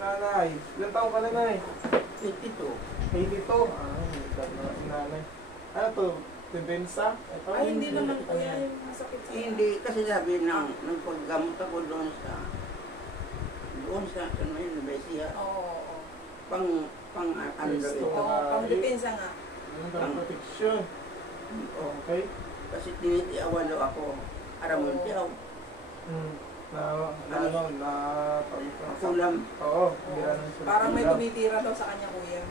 nanay. Ilan taong ka na, nay? 82. 82? Ah, edad na si nanay. Ano to? Debensa? Ito, Ay, hindi naman kuya yung masakit sa... Hindi, kasi sabi ng paggamot ako doon sa ano yun, Besia. Oo. Pang ano daw ito. Oo, pang-depensa nga. Yung pang protection. Oo. Okay. Kasi tinitiawan daw ako. Aramon tiyaw. Na Kulam. Oo, bira ng sulok. Parang may tumitira daw sa kanya kuya.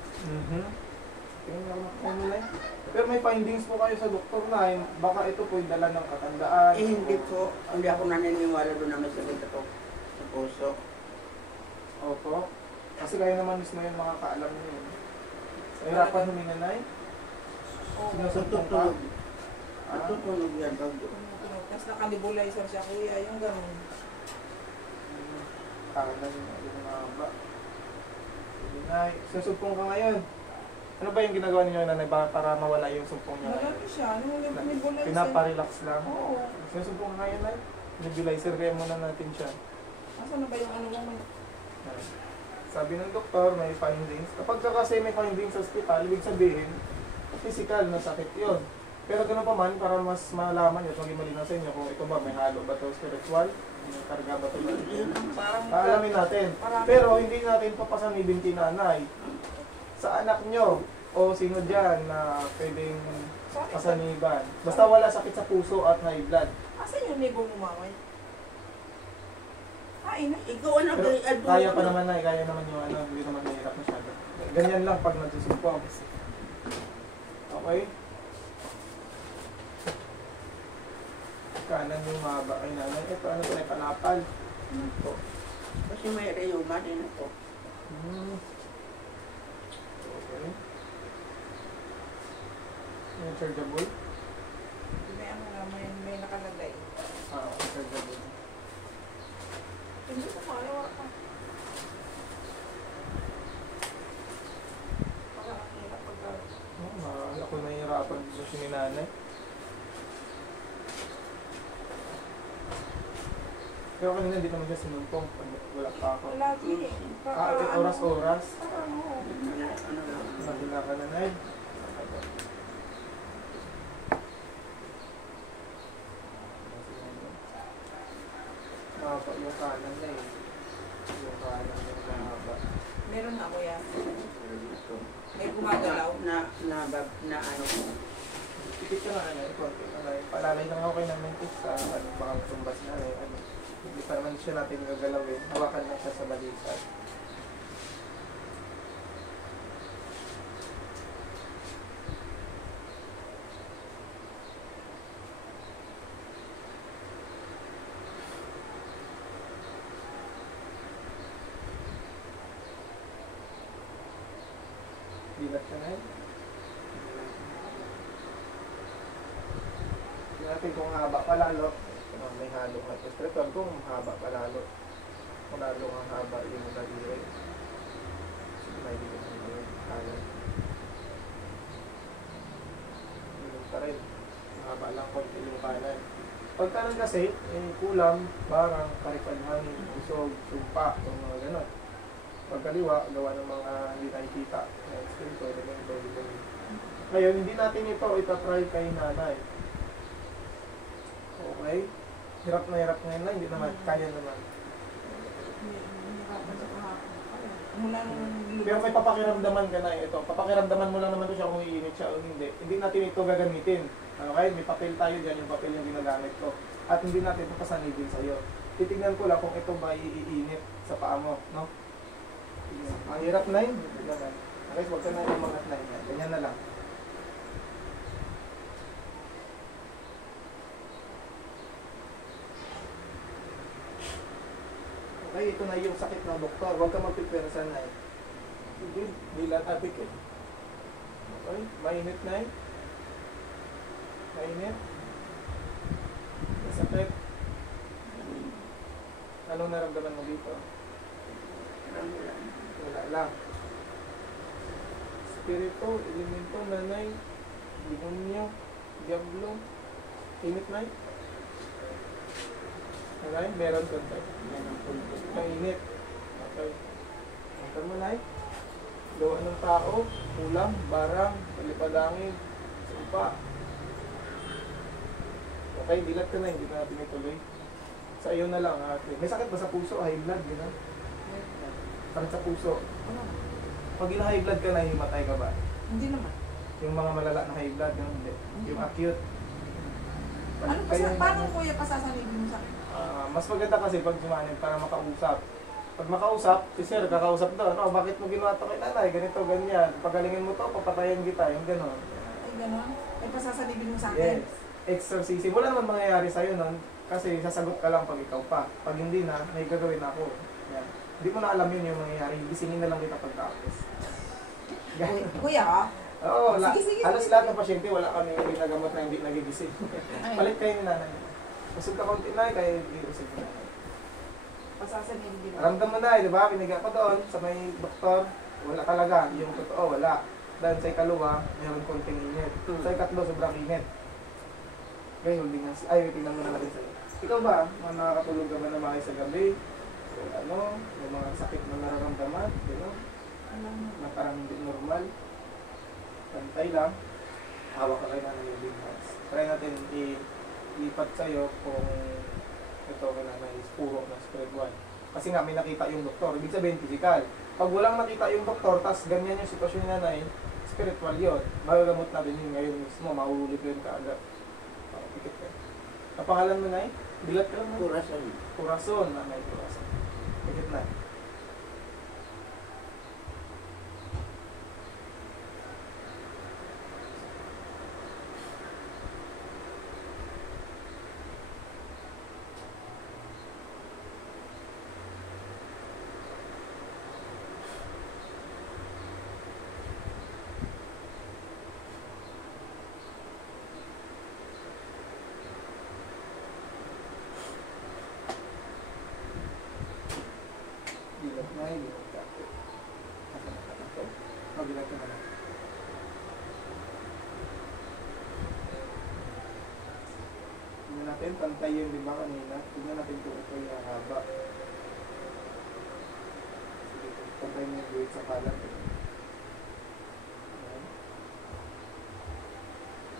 Tingnan naman ako nila. Pero may findings po kayo sa doktor na baka ito po yung dala ng katandaan. Hindi po. Hindi ako naniniwala doon na may sakit ako sa puso. Opo. Kasi kayo naman mismo yung makakaalam niyo. Hirapan huminga, nay? Oo. Sinusumpong ka? Tutulog. Tutulog yan. Tapos naka-nebulizer siya kuya, yung gano'n. Kanan yung haba. Sige, nay. Sinusumpong ka ngayon. Ano ba yung ginagawa ninyo nanay para mawala yung sumpong niya? Wala siya, nung nebulizer. Pinaparelax lang? Oo. Sinusumpong ka ngayon, nay? Nebulizer kaya muna natin siya. Asan na ba yung ano mo? Sabi ng doktor, may findings. Kapag kasi may findings sa hospital, ibig sabihin, physical na sakit yun. Pero gano'n pa man, para mas malaman nyo, maging malinaw sa inyo kung ito ba, may halo ba ito spiritual, may karga ba ito. Parang... Alamin natin. Pero hindi natin papasanibin kay nanay. Sa anak nyo, o sino dyan na pwedeng pasaniban. Basta wala sakit sa puso at high blood. Asan yung nibong umaway? Ay, Ikaw ano, Pero kaya pa naman na, kaya naman yung ano, hindi naman mahirap masyado. Ganyan lang pag nagsusumpong. Okay? Kanan yung mahaba kay nanay. Ito, ano ito, may panapal. Ito. Kasi may rheuma din ako. Okay. Yung chargeable? may ano na, may nakalagay. Chargeable. Hindi ko kaya ka. Parang ang hirap pag-gawin. Ako nahihirapan sa sininanay. Pero kanina hindi naman siya sinumpong pag wala pa ako. Lagi. Oras-oras. Parang oo. Ano lang. Mahina ka nanay. Mahaba yung kanan na eh. Yung kanan yung mahaba. Meron na kuya. May gumagalaw. Na ano ko. Tipid ka nga nanay. Konti nanay. Palalay lang ako kay nanay sa ano, baka tumbas na eh. Ano. Hindi pa naman siya natin gagalawin. Hawakan lang siya sa balikat. Bilat siya na yun. Tingnan natin kung haba pa lalo. May halong spiritual kung haba pa lalo. Kung lalo ang haba yung daliri. Sige, may dito sa mga halong. Yun pa rin. Mahaba lang konti yung kanan. Pag kanan kasi, kulam, barang, karipal hangin, usog, sumpa, yung mga ganon. Pag kaliwa, gawa ng mga hindi nakikita. Spiritual, ganito. Ngayon, hindi natin ito itatry kay nanay. Okay? Hirap na ngayon na, hindi naman, kaya naman. Mula nung... Pero may papakiramdaman ka na ito. Papakiramdaman mo lang naman ito siya kung iinit siya o hindi. Hindi natin ito gagamitin. Okay? May papel tayo dyan, yung papel yung ginagamit ko. At hindi natin ito pasanibin sa'yo. Titignan ko lang kung ito ba iinit sa paa mo, no? Ang hirap na yun. Okay, huwag ka na yung mga na yun. Ganyan na lang. Okay, ito na yung sakit ng doktor. Huwag ka magpipwersa na eh. Hindi, bilat apik eh. Okay, mainit na eh. Mainit. Masakit. Anong naramdaman mo dito? Wala lang. Spirito, elemento, nanay, demonyo, diablo, init na eh. Okay, meron konti. Mainit. Okay. nanay? Gawa ng tao, ulam, barang, palipadangin, sumpa. Okay, dilat ka na, hindi na natin ituloy. Sa iyo na lang, ate. May sakit ba sa puso? High blood, gano'n? Sakit sa puso. Ano? Pag high blood ka na, himatay ka ba? Hindi naman. Yung mga malala na high blood, no? Hindi. Yung acute. Ano pa sa, paano kuya pasasanibin mo sa akin? Mas maganda kasi pag sumanib para makausap. Pag makausap, si sir, kakausap doon. Oh, bakit mo ginawa ito kay nanay? Ganito, ganyan. Pagalingin mo to, papatayan kita. Yung gano'n. Ay, gano'n? Ay, pasasanibin mo sa akin? Yes. Exorcism. Wala naman mangyayari sa'yo nun. Kasi sasagot ka lang pag ikaw pa. Pag hindi na, may gagawin ako. Yan. Hindi mo na alam yun yung mangyayari. Gisingin na lang kita pagkatapos. Kuya, Oo, Sige, halos sige. lahat ng pasyente wala kami ginagamot na hindi nagigising. Ay. Palit kayo ni nanay. Usog ka konti na, kaya hindi usog ni nanay. pasasanibin mo. Ramdam mo na, di ba? Binigyan ko doon sa may doktor. Wala talaga. Yung totoo, wala. Dahil sa ikaluwa, mayroon konting init. Sa ikatlo, sobrang init. Ngayon, holding hands. Ay, tingnan mo na natin sa'yo. Ikaw ba? Nakakatulog ka ba na maayos sa gabi? So, yung mga sakit na nararamdaman, Alam mo. na parang hindi normal. Pantay lang. Hawak ka kayo na ng holding hands. Try natin ilipat sa'yo kung ito na may puro na spread 1. Kasi nga may nakita yung doktor. Ibig sabihin physical. Pag walang nakita yung doktor, tas ganyan yung sitwasyon ni nanay, spiritual yun. Magagamot natin yun ngayon mismo. Mahulip yun kaagad. Pikit ka. Ang pangalan mo na Dilat ka lang. Kurasan. Corazon. Nanay Corazon. Pikit na. Dilat na, dilat ka. Dilat ka na lang. Tignan natin, pantay yun, di ba kanina? Tignan natin kung ito yung haba. Sige, pantay niya yung buwit sa kalat. Ayan.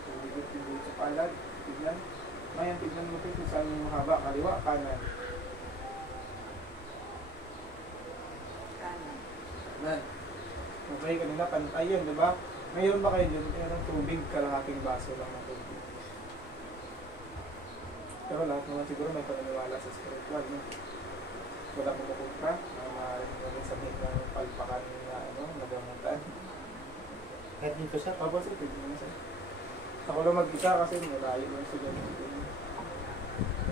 Pagbigot yung buwit sa kalat. Tignan. Ngayon, tignan mo ito kung saan yung mahaba. Kaliwa, kanan. Kanan. Nan. Okay, kanina pantay yun, di ba? Mayroon ba kayo dyan? Mayroon tubig, kalahating baso lang na tubig. Pero lahat naman siguro may paniniwala sa spiritual, no? Wala kumukontra, maaaring namin sabihin ng palpakan na nagamutan. Kahit dito sir. Tapos ito, tignan mo sir. Ako lang mag-isa kasi malayo lang sila dito.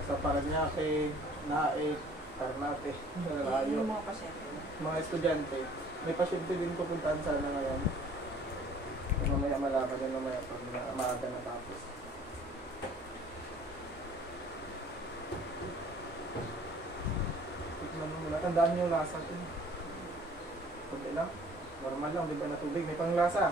Sa Paranaque, Nae, Ternate, malayo. Yung mga pasyente. Mga estudyante, may pasyente din pupuntahan sana ngayon. Mamaya malaman din mamaya pag maaga natapos. Tikman mo muna. Tandaan niyo yung lasa ito. Kunti lang. Normal lang, di ba na tubig? May panglasa.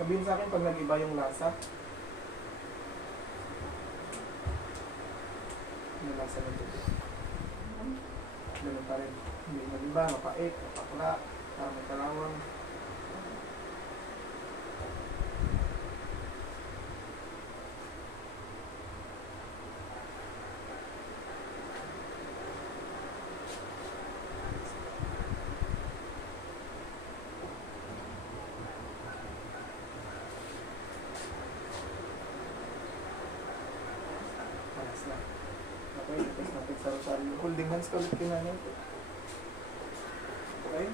Sabihin sa akin pag nag-iba yung lasa. Yung lasa ng tubig. Ganun pa rin. Hindi nag-iba, mapait, mapakla, parang may kalawang. Panas na. Okay, test natin sa Rosario. Holding hands ka ulit kinanin ito. Okay?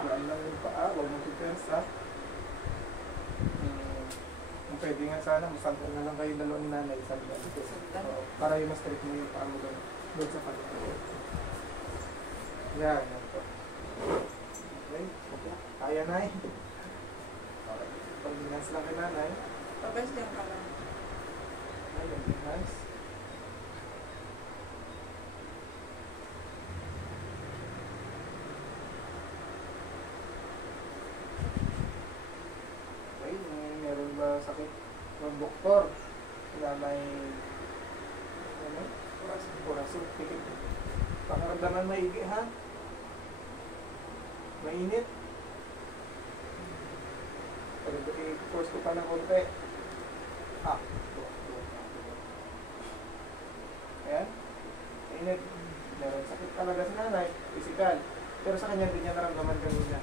Alam lang yung paa, huwag mo pipersa. Kung pwede nga sana, masangkal na lang kayo dalawa ni nanay. Sabi ka dito. Oo, para yung mas-straight mo yung paa mo doon sa palit. Yan, yan po. Okay? Kaya na eh. Okay. Holding hands lang kay nanay. Pabes diyan ka lang. Ay, holding hands. doktor na may ano? Corazon. Pikit. Pakaramdaman maigi ha? Mainit. I-force ko pa ng konti. Ah. Ayan. Mainit. Meron sakit talaga si nanay. Physical. Pero sa kanya, hindi niya naramdaman kanina.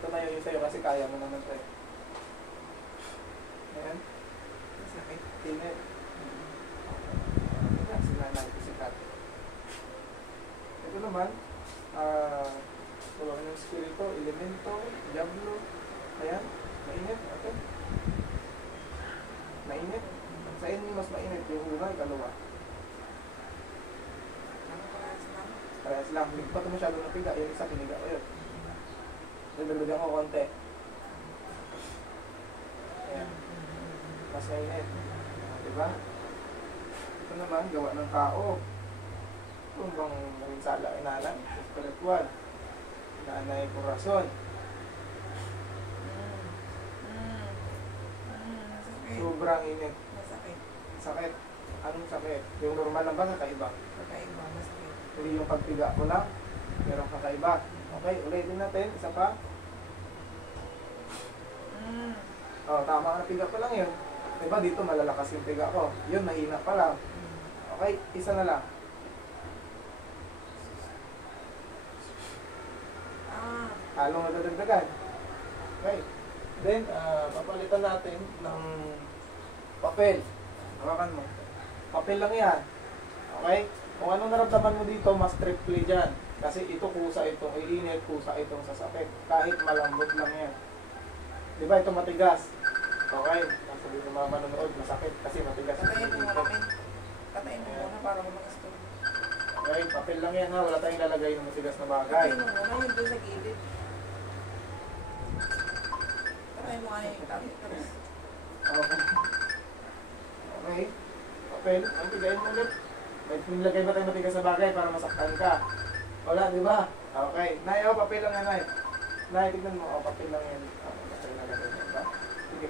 Tumayo yun sa'yo kasi kaya mo naman tayo. Ayan. Masakit. Init. Ayan, si nanay. Physical. Ito naman, tulungan ng spirito, elemento, diablo. Ayan. Mainit. Okay. Mainit. Sa inyo mas mainit yung una, ikalawa. Ano parehas lang? Parehas lang. Hindi pa ito masyado napiga. Yung isa, piniga ko yun. Nagdagdagan ko konti. Ayan. Mas mainit. Diba? Ito naman, gawa ng tao. Ito bang naminsala ay nanay? Spiritual. Nanay Corazon. Masakit. Sobrang init. Masakit. Sakit. Anong sakit? Yung normal lang ba? Kakaiba. Kakaiba. Masakit. Hindi yung pagpiga ko lang. Merong kakaiba. Okay, ulitin natin. Isa pa. Oh, tama ka na piga ko lang yun. Diba dito malalakas yung piga ko. Yun, mahina pa lang. Okay, isa na lang. Halong nadadagdagan. Okay. Then, papalitan natin ng papel. Hawakan mo. Papel lang yan. Okay? Kung anong naramdaman mo dito, mas triple dyan. Kasi ito kusa itong iinit, kusa itong sasakit. Kahit malambot lang yan. Diba ito matigas? Okay. Sabi ng mga manonood, masakit kasi matigas. Katayin mo muna, men. Katayin mo muna para lumakas to. Okay, papel lang yan ha. Wala tayong lalagay ng matigas na bagay. Katayin mo muna, yun doon sa gilid. Katayin mo nga na yung tabi. Tapos, Okay. Okay. Papel. Ang tigayin mo ulit. May nilagay ba tayong matigas na bagay para masaktan ka? Wala, di ba? Okay. Nay, papel lang yan, Nay. Nay, tignan mo. Papel lang yan. Papel lang yan, diba? Sige.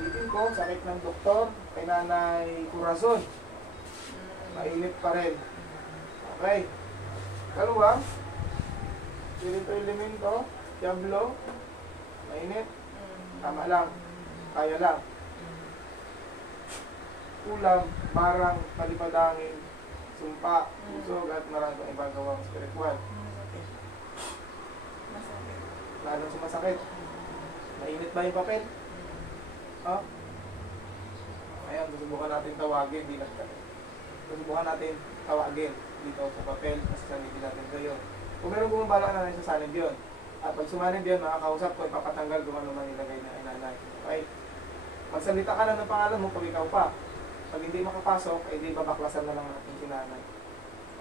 Ulitin ko, sakit ng doktor kay Nanay Corazon. Mainit pa rin. Okay. Kalawang, spirito elemento, diablo, mainit, tama lang, kaya lang. Kulam, barang, palipadangin, sumpa, usog at maraming ibang gawang spiritual. masakit. Masakit. Lalong sumasakit. Mainit ba yung papel? Oh? Ayan, susubukan natin tawagin, di lang kami. Susubukan natin tawagin dito sa papel, masasanibin natin kayo. Kung meron bumabala na sa sanib yun, at pag sumanib yun, makakausap ko, ipapatanggal kung ano man nilagay na inanay. Okay? Magsalita ka na ng pangalan mo pag ikaw pa. Pag hindi makapasok, ay di babaklasan na lang natin si nanay.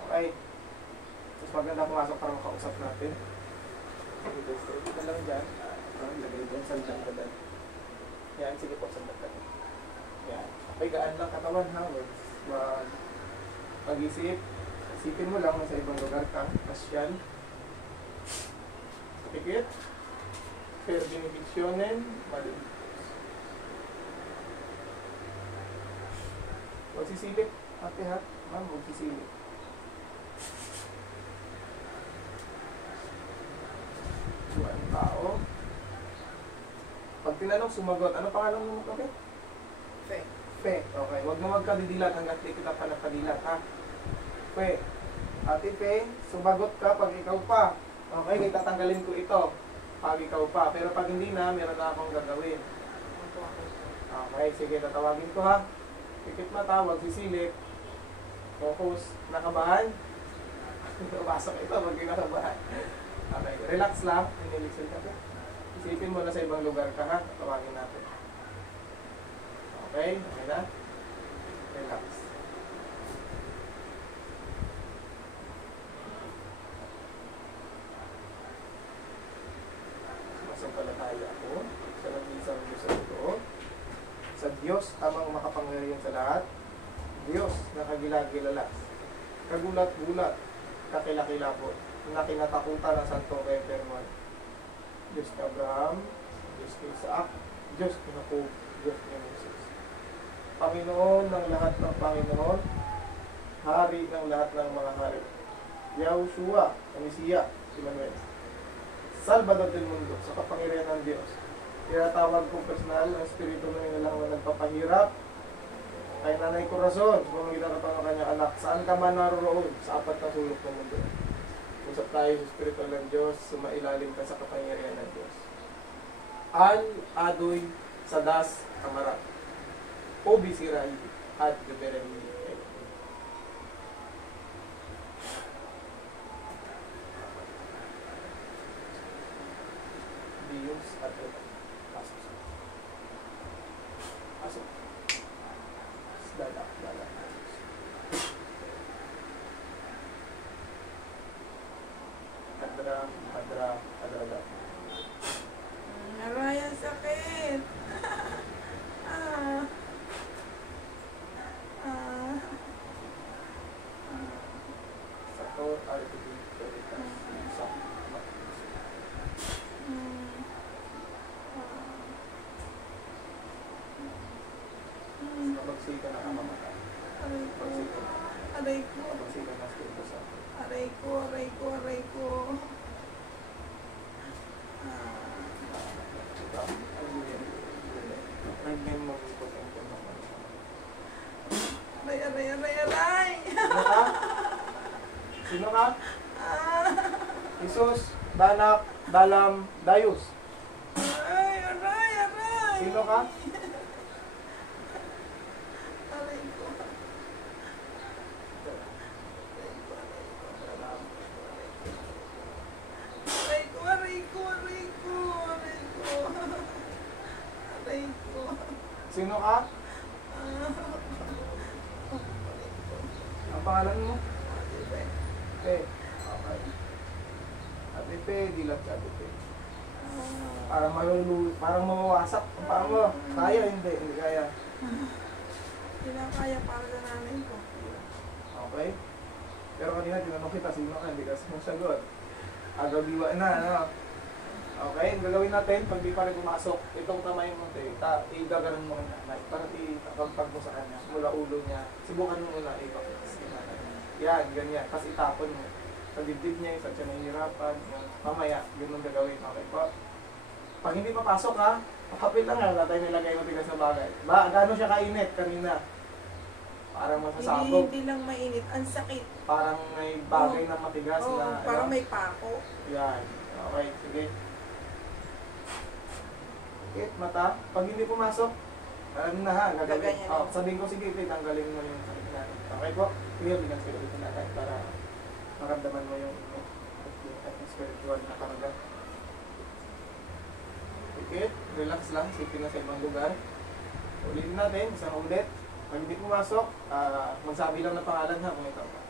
Okay? Mas maganda pumasok para makausap natin. Steady ka lang dyan. Lagay dyan, sandan ka dyan. Yan, sige po, sandan ka dyan. Yan. Pagaan lang katawan ha. Wag pag-isip. Isipin mo lang nasa ibang lugar ka. Pasyan. Pikit. Per benedictionem. Mali. Huwag sisilip. Ate ha. Ma'am, huwag sisilip. Ang tao. Pag tinanong, sumagot. Ano pangalan mo mo? Okay? Fe. Fe. Okay. Huwag mo magkadidilat hanggang di kita pa nagkadilat, ha? Fe. Ate Fe, sumagot ka pag ikaw pa. Okay, kaya tatanggalin ko ito pag ikaw pa. Pero pag hindi na, meron na akong gagawin. Okay, sige, tatawagin ko ha. Pikit mata, huwag sisilip. Focus. Nakabahan? Pasok ito pag kinakabahan. Okay, relax lang. Inilixin ka. Isipin mo na sa ibang lugar ka ha. Tawagin natin. Okay, okay na? Relax. Sumasampalataya ako sa nag-iisang Diyos sa totoo. Sa Diyos, amang makapangyarihan sa lahat. Diyos na kagilag-gilalas, kagulat-gulat, kakilakilabot, na kinatakutan ng Santo Reverman. Diyos ni Abraham, Diyos ni Isaac, Diyos ni Jacob, Diyos ni Moses. Panginoon ng lahat ng Panginoon, Hari ng lahat ng mga hari. Yahushua, ang Mesiya, si Manuel. Salvador del mundo, sa kapangyarihan ng Diyos. Tinatawag kong personal ng Espiritu ng Nilalang na nagpapahirap kay Nanay Corazon, pamagitan ng kanyang anak, saan ka man naroon sa apat na sulok ng mundo. Usap tayo sa Espiritu ng Diyos, sumailalim ka sa kapangyarihan ng Diyos. Al Adoy Sadas Amarat, Obi Siray at Gaberani. Diyos at pasok. Pasok. Dala. Adra. Aray, ang sakit. Sakto, aripin, pelitas, isak, magsika na kamamatay. Magsika na. Aray ko. Magsika na Espiritu Santo. Aray ko. Aray. Sino ka? Jesus, Danak, Dalam, Dayus. Aray. Sino ka? Aray ko. Sino ka? Ang pangalan mo? Pe. Okay. Ate Pe, dilat si Ate Pe. Parang mawawasak ang paa mo. Kaya, hindi kaya. Hindi na kaya para sa nanay ko. Okay? Pero kanina tinanong kita, sino ka? Hindi ka sumasagot. Agabiwa na, ano? Okay, ang gagawin natin, pag di pa rin pumasok, itong kamay mo, igaganon mo na, para itapagpag mo sa kanya, mula ulo niya, subukan mo muna, ipapis. Yan, ganyan. Tapos itapon mo. Sa dibdib niya, sa siya nahihirapan, yan. Mamaya, yun ang gagawin. Okay po? Pag hindi papasok ha, hapit lang ha, tayo nilagay mo tigas na bagay. Gano'n siya kainit kanina? Parang masasabog. Hindi lang mainit, ang sakit. Parang may bagay na matigas na, parang may pako. Yan. Okay, sige. Kit, mata. Pag hindi pumasok, alam na ha, gagawin. Gaganyan. Sabihin ko, sige, Kit, tanggalin mo yung sakit natin. Okay po? Sige, bilang spiritual natin para maramdaman mo yung spiritual na karga. Kit, relax lang, sipin na sa ibang lugar. Ulitin natin, isang ulit. Pag hindi pumasok, magsabi lang ng pangalan ha, kung ikaw ka.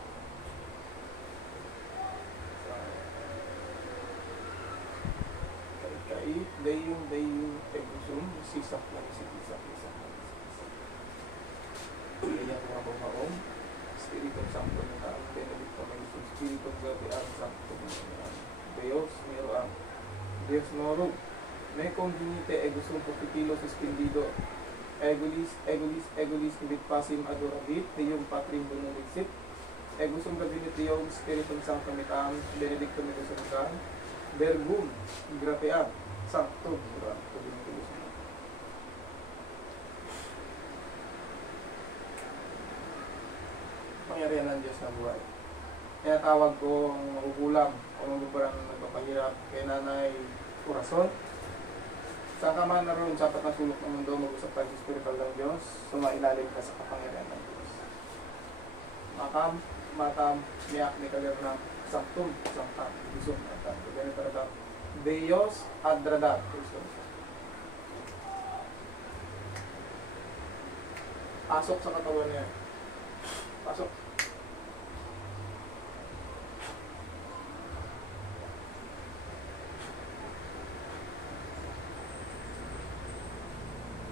Dayong, Egusum, sisak lang, sisak. Iyan mga bumaong, Spiritong Santo ng taong Benedicto ng Isus, Spiritong Gabi ang Santo ng Deus, mero ang Deus moro, me convinite Egusum Popitilo suspendido, Egulis, ibit pasim adoravit, Deum Patrim Bonolixit, Egusum Gabinit Deum, Spiritong Santo mitang, Benedicto ng Isus ang Vergum, Grapeam, Sakto, pangyarihan ng Diyos na buhay. Kaya tawag ko ang makukulam o magbubarang nagpapahirap kay Nanay Corazon. Saan ka man naroon sa apat na sulok ng mundo, mag-usap tayo sa spiritual ng Diyos, sumailalim ka sa kapangyarihan ng Diyos. Matam, miyak, ni kalerna, saktum, sangtam, isum, atam, ganito Deus adradat. Pasok sa katawan niya. Pasok.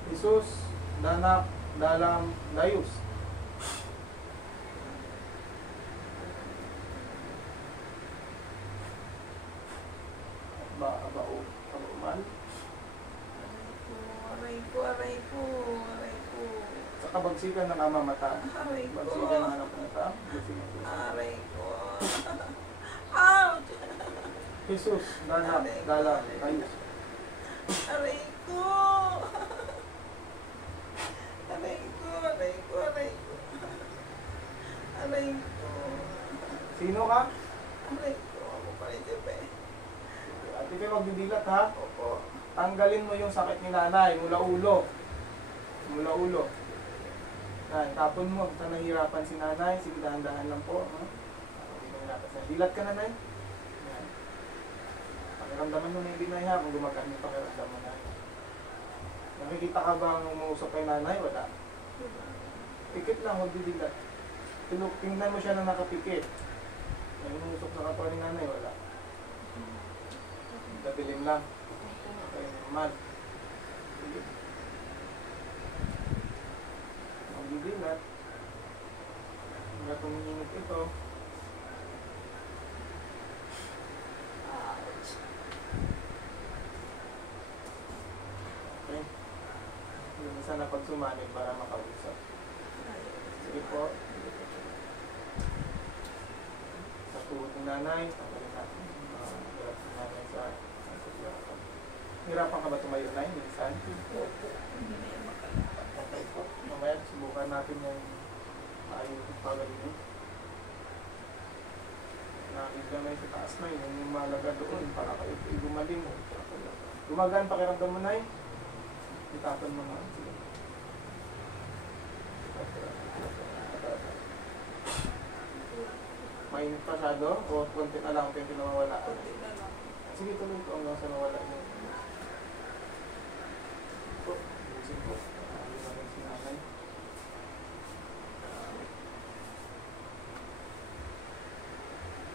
Jesus, Danak, Dalam, Dayus. Sa kabagsikan ng ama mata. Aray ko. Bagsikan ng anak mata. Bagsikan ng Aray ko. Ouch! Jesus, dala, ayos. Aray ko. Aray ko, aray ko, aray ko. Aray ko. Sino ka? Aray ko. Ako pa rin siya, pe. Ate kayo magdidilat ha. Opo. Tanggalin mo yung sakit ni nanay mula ulo. Mula ulo. Yan, tapon mo. Sa nahihirapan si nanay. Sige, dahan-dahan lang po. Ha? Hindi ka nahirapan siya. Dilat ka nanay. Yan. Pakiramdaman mo na yung dinay ha. Kung gumagaan yung pakiramdam mo na. Nakikita ka bang umuusap kay nanay? Wala. Pikit lang, huwag didilat. Tingnan mo siya na nakapikit. May umuusap sa kapwa ni nanay? Wala. Dadilim lang. Okay, normal. Sige. Magdidilat. Hanggang tumihinit ito. Okay. Yung isa na pagsumanin para makausap. Sige po. Sa tuhod ni nanay, tanggalin natin. Hirap si nanay sa hirapan. Hirapan ka ba tumayo na minsan? Okay po. Mamaya subukan natin yung ayun pagaling. Nakita na sa taas na yun, yung malaga doon para kayo gumaling. Gumagaan pakiramdam mo na yun. Itapon mo na. Sige. Mainit masyado o konti na lang konti na mawala. Sige, tuloy ko hanggang sa nawala yun. Po, busin po. Ayun na rin si nanay.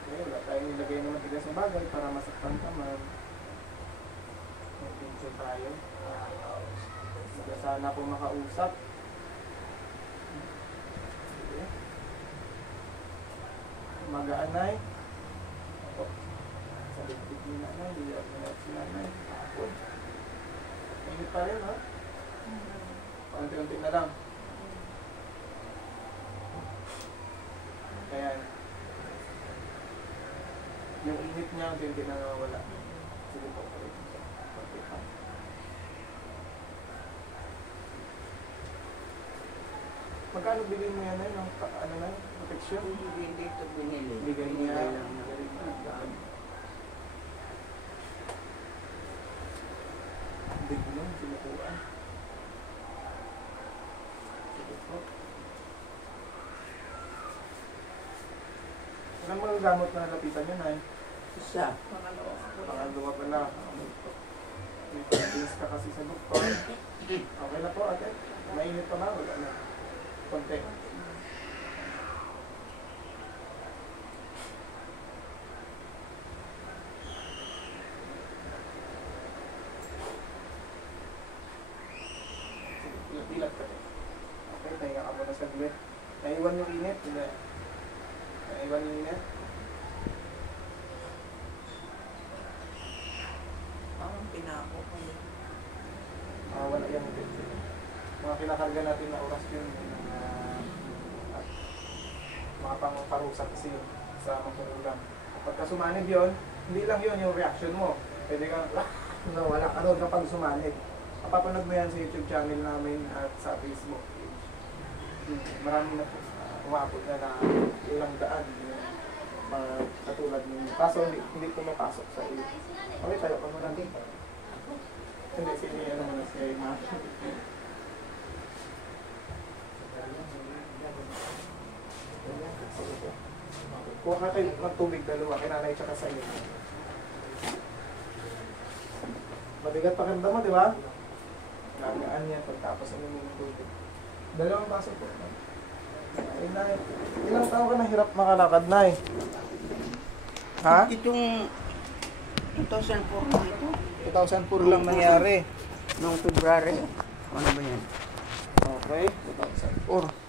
Okay, wala tayong nilagay na matigas na bagay para masaktan ka man. May pincel tayo. Sana po makausap. Sige. Magaan nay. Opo. Sa dibdib ni nanay, dilihat mo na si nanay. Tapon. Init pa rin, ha? Unti-unti na lang. Ayan. Yung init niya, unti-unti na nawawala. Sige po, ulit. Okay, ha? Magkano bilhin mo yan ay ng ano na, protection? Hindi ito binili. Bigay niya. lang na. Big lang, sinukuan. Sige po. Ilang mga gamot na nalapitan yun ay? Isa. Pangalawa pala. May pag-base ka kasi sa doktor. Okay na po ate. Mainit pa ba? Wala na. Konti. Pilat ka. Okay, tahinga ka muna saglit. Naiwan yung init? Hindi. Naiwan yung init? Parang pinako ko yun. Wala yan. Mga kinakarga natin na oras yun. At mga pang-parusa kasi yun sa makukulang. Pagka sumanib yun, hindi lang yun yung reaction mo. Pwede kang, wala ka doon kapag sumanib. Mapapanood mo yan sa YouTube channel namin at sa Facebook page. Marami na po. Umabot na ilang daan. Katulad ninyo. Kaso hindi pumapasok sa iyo. Okay, tayo pa muna dito. Hindi, sige, ano muna siya yung mga. Kuha ka kayo ng tubig dalawa, kinanay tsaka sa iyo. Mabigat pakiramdam mo, di ba? Gagaan yan pagtapos ang ng tubig. Dalawang baso po. Ay, Nay. Ilang taon ka nahirap makalakad, Nay? Ha? Itong 2004 na ito. 2004 lang nangyari. Noong February. Ano ba yan? Okay, 2004.